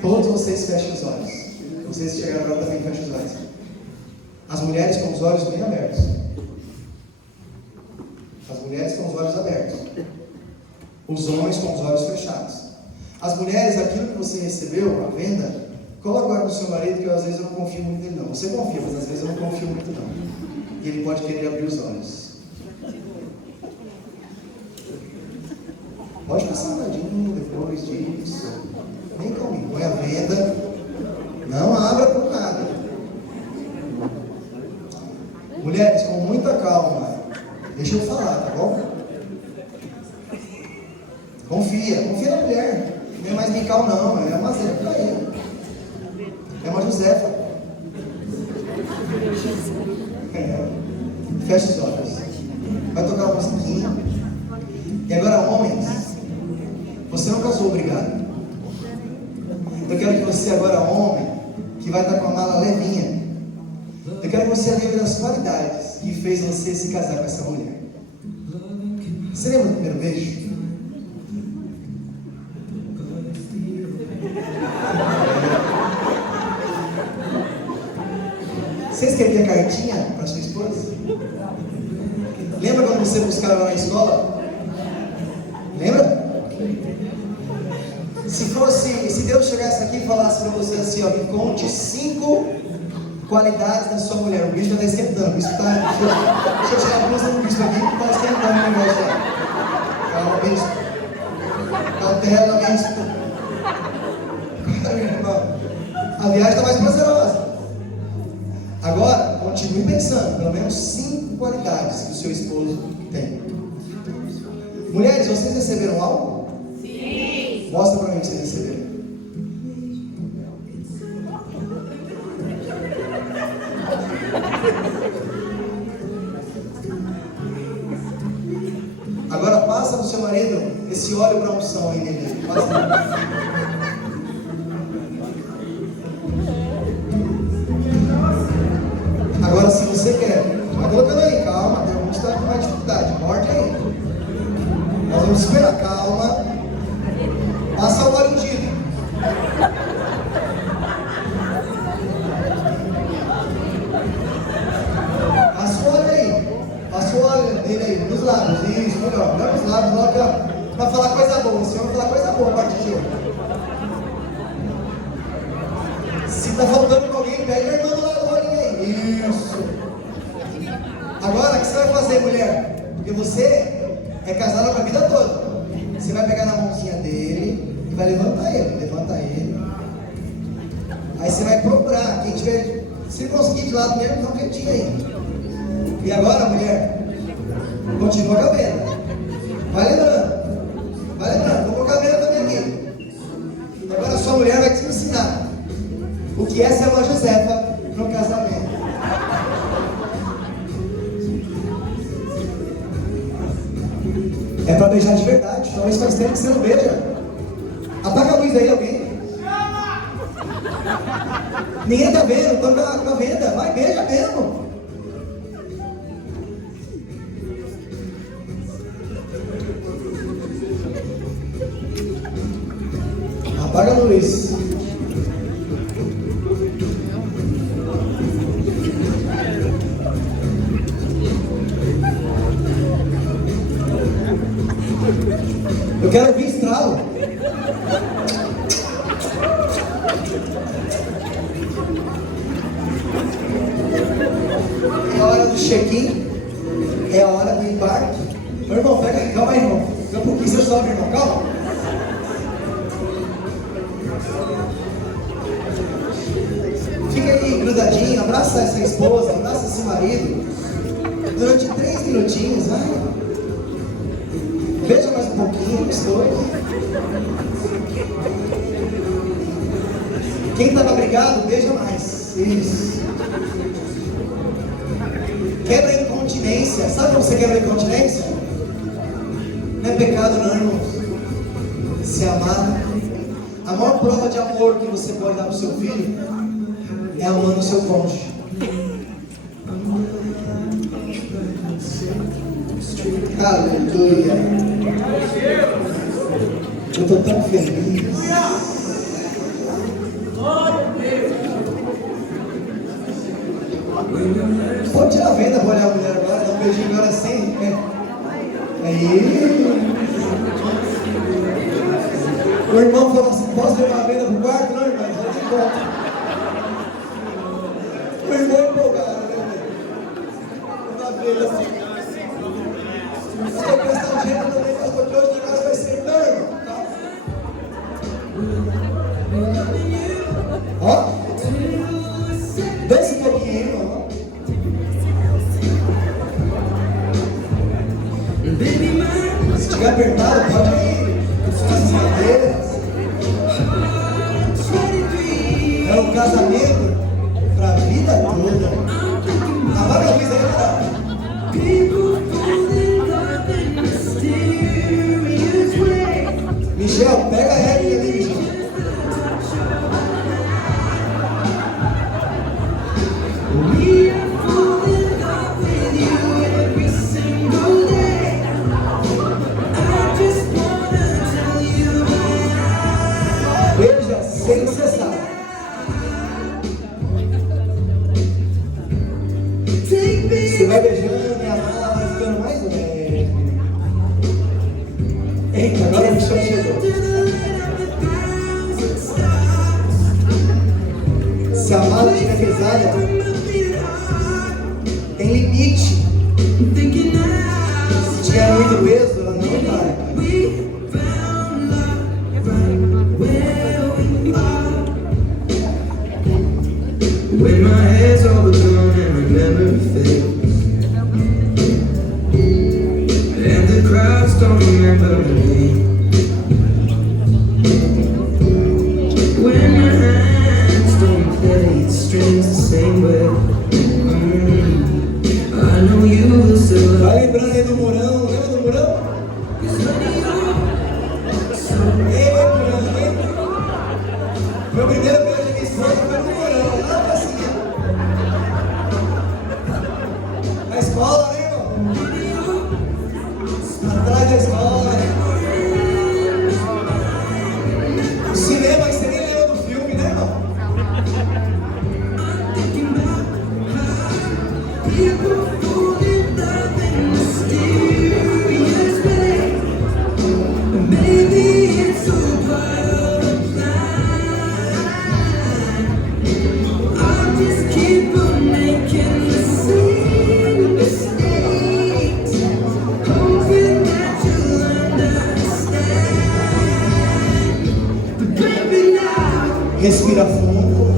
Todos vocês fechem os olhos. Vocês que chegaram agora também fechem os olhos. As mulheres com os olhos bem abertos. As mulheres com os olhos abertos. Os homens com os olhos fechados. As mulheres, aquilo que você recebeu, a venda, coloca agora no seu marido, que eu, às vezes eu não confio muito nele não. Você confia, mas às vezes eu não confio muito não. E ele pode querer abrir os olhos. Pode passar um ladinho depois disso. Bem calminho. Põe a venda. Não abra por nada. Mulheres, com muita calma. Deixa eu falar, tá bom? Confia na mulher. Não é mais Mical não, é uma Zé pra ele. É uma Josefa. Fecha os olhos. Vai tocar uma musiquinha. E agora, homens, você não casou, obrigado. Eu quero que você agora, homem, que vai estar com a mala levinha, eu quero que você lembre das qualidades que fez você se casar com essa mulher. Você lembra do primeiro beijo? Você escrevia cartinha para sua esposa? Lembra quando você buscava ela na escola? Lembra? Se Deus chegasse aqui e falasse para você assim, ó, me conte 5 qualidades da sua mulher. O bicho já está esquentando. O bicho está. Deixa eu tirar a blusa do bicho aqui, que está esquentando o negócio já. Calma, bicho. Cautela, bicho. A viagem está mais prazerosa. Agora, continue pensando, pelo menos 5 qualidades que o seu esposo tem. Mulheres, vocês receberam algo? Sim. Mostra para mim que vocês receberam. Agora passa no seu marido esse óleo para unção aí nele. Passa. Agora, se você quer, vai colocando aí, calma, tem alguns que estão com mais dificuldade, morde aí. Nós vamos esperar, calma. Passa o óleo ungido. Passa o óleo aí. Passa o óleo dele aí, nos lábios, isso, melhor. Não nos lábios, coloca para falar coisa boa. O Senhor vai falar coisa boa a partir de hoje. Se está faltando com alguém, pede a irmã do lado do olhinho aí. Isso. Agora, o que você vai fazer, mulher? Porque você é casada para a vida toda. Você vai pegar na mãozinha dele e vai levantar ele. Levanta ele. Aí você vai procurar. Quem tiver, se conseguir de lado mesmo, dá um quietinho aí. E agora, mulher, continua com a venda. Vai lembrando. Vai lembrando. Vou colocar a venda também aqui. Agora a sua mulher vai te ensinar o que é ser uma Josefa no casamento. É para beijar de verdade. Talvez faz tempo que você não beija. Apaga a luz aí, alguém. Ninguém tá vendo, estão com a venda. Vai, beija mesmo. Apaga a luz. Eu quero ouvir estralo. É a hora do check-in. É a hora do embarque. Meu irmão, pega, calma aí, irmão. Daqui a pouquinho você sobe, irmão. Calma. Fica aí grudadinho, abraça essa esposa, abraça esse marido. Durante 3 minutinhos, vai. Beija mais um pouquinho, os dois. Quem estava brigado, beija mais. Isso. Quebra a incontinência. Sabe como você quebra a incontinência? Não é pecado não, irmãos. Se amar. A maior prova de amor que você pode dar para o seu filho é amando o seu cônjuge. Aleluia. Eu estou tão feliz. Pode tirar a venda para olhar a mulher agora, dar um beijinho agora assim. Aí. O irmão falou assim: posso levar a venda para o quarto? Não, irmão, já te conto. O irmão empolgado, né? Na venda assim. Se eu prestar um jeito também, pastor, que hoje o negócio vai ser. Não, Se estiver apertado, pode ir nas madeiras. É um casamento para a vida toda. Agora a Luísa aí, cara. Michel, pega a Érica ali, Michel. Beija sem cessar. Você vai beijando e a mala vai ficando mais leve. Eita, agora o Michel chegou. Se a mala estiver pesada, tem limite. Se tiver muito peso, ela não vai. When my hair's all gone and memory fades, and the crowds don't remember me. When my hands don't play the strings the same way, I know you will still Vai lembrando aí do Murão, lembra do Murão? Ei, Murão, hein? Meu primeiro beijo de minha esposa foi no Murão, lá pra cima. Na escola, né, irmão? Atrás da escola. O cinema, que você nem lembra do filme, né, irmão? Respira fundo.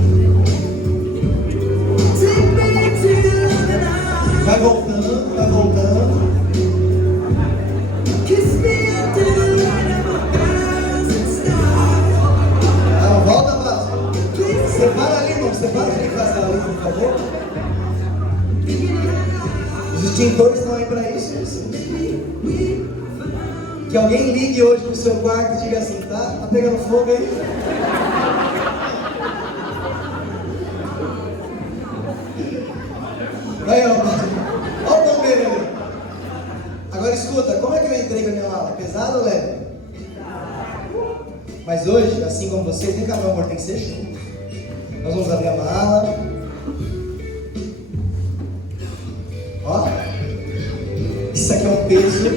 Vai voltando, vai voltando. Ah, volta, Vasco. Separa ali, irmão. Separa aquele casal ali, por favor. Os extintores estão aí para isso. Que alguém ligue hoje no seu quarto e diga assim, tá pegando fogo aí? Aí, ó o bombeiro ali. Agora escuta, como é que eu entrei com a minha mala? Pesado ou leve? Mas hoje, assim como vocês, vem cá, meu amor, tem que ser junto. Nós vamos abrir a mala. Ó, isso aqui é um peso.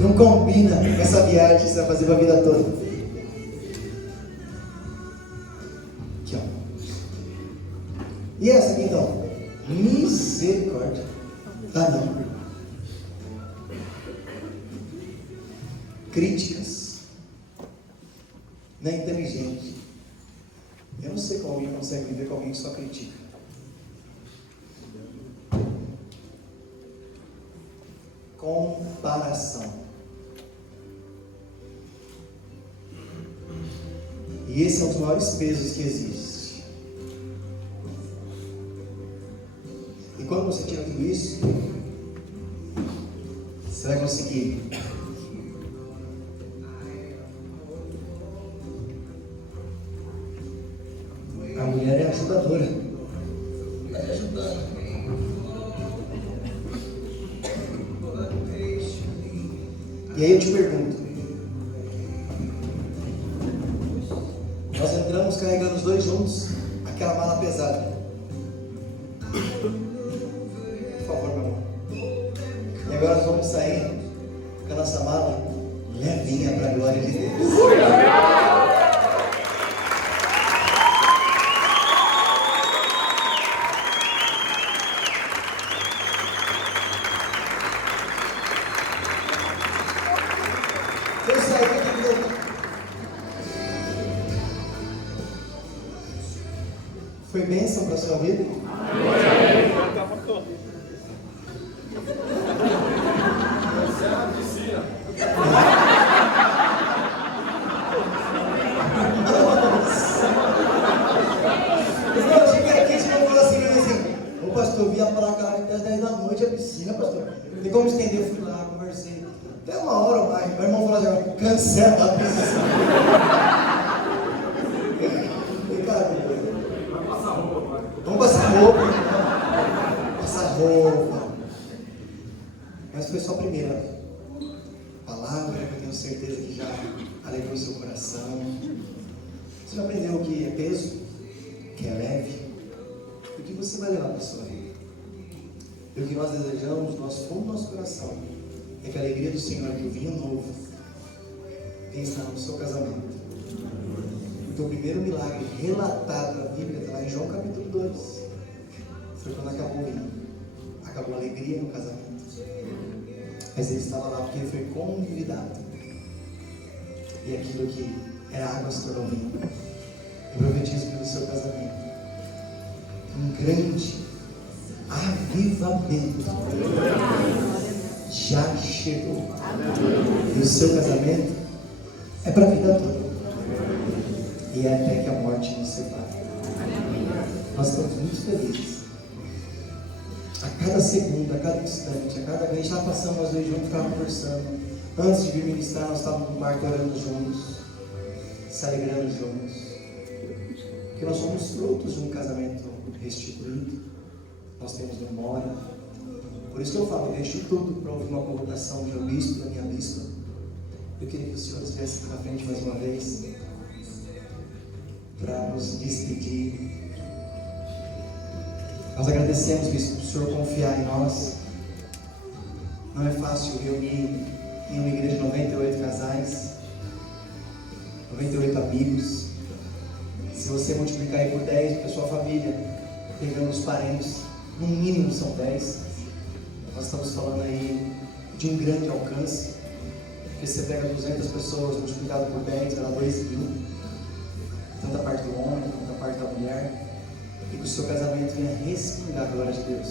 Não combina com essa viagem que você vai fazer pra vida toda. Aqui, ó. E essa aqui então? Misericórdia. Tá não. Críticas. Não é inteligente. Eu não sei como alguém consegue viver com alguém que só critica. Comparação. E esse é um dos maiores pesos que existe. E quando você tira tudo isso, você vai conseguir a mulher é ajudadora. Vai ajudando. E aí eu te pergunto, nós entramos carregando os dois juntos, aquela mala pesada. Por favor, meu amor. E agora nós vamos sair com a nossa mala levinha para a glória de Deus. Foi bênção para a sua vida? E como estender, eu fui lá, conversei. Até uma hora mais, meu irmão falou assim, cancela a pista. E cara, vamos passar roupa. Passar roupa. Mas foi só a primeira palavra que eu tenho certeza que já alegrou seu coração. Você já aprendeu o que é peso, o que é leve, o que você vai levar para a sua vida. E o que nós desejamos, nosso fundo do nosso coração, é que a alegria do Senhor, que o vinho novo, venha estar no seu casamento. Então o primeiro milagre relatado na Bíblia está lá em João capítulo 2. Foi quando acabou o vinho. Acabou a alegria no casamento. Mas ele estava lá porque ele foi convidado. E aquilo que era água se tornou vinho. Eu profetizo pelo seu casamento um grande avivamento já chegou. E o seu casamento é para a vida toda. E é até que a morte nos separe. Nós estamos muito felizes. A cada segundo, a cada instante, a gente estava passando nós dois juntos, ficava conversando. Antes de vir ministrar, nós estávamos no quarto orando juntos, se alegrando juntos. Porque nós somos frutos de um casamento restituído. Nós temos memória. Por isso que eu falo, deixo tudo para ouvir uma convocação do meu bispo, da minha bispa. Eu queria que os senhores viessem aqui na frente mais uma vez para nos despedir. Nós agradecemos, bispo, por o senhor confiar em nós. Não é fácil reunir em uma igreja de 98 casais, 98 amigos. Se você multiplicar aí por 10, porque a sua família, pegando os parentes, no mínimo são 10. Nós estamos falando aí de um grande alcance. Porque você pega 200 pessoas multiplicado por 10, dá 2.000. Tanto a parte do homem, quanto a parte da mulher. E que o seu casamento venha respingar a glória de Deus.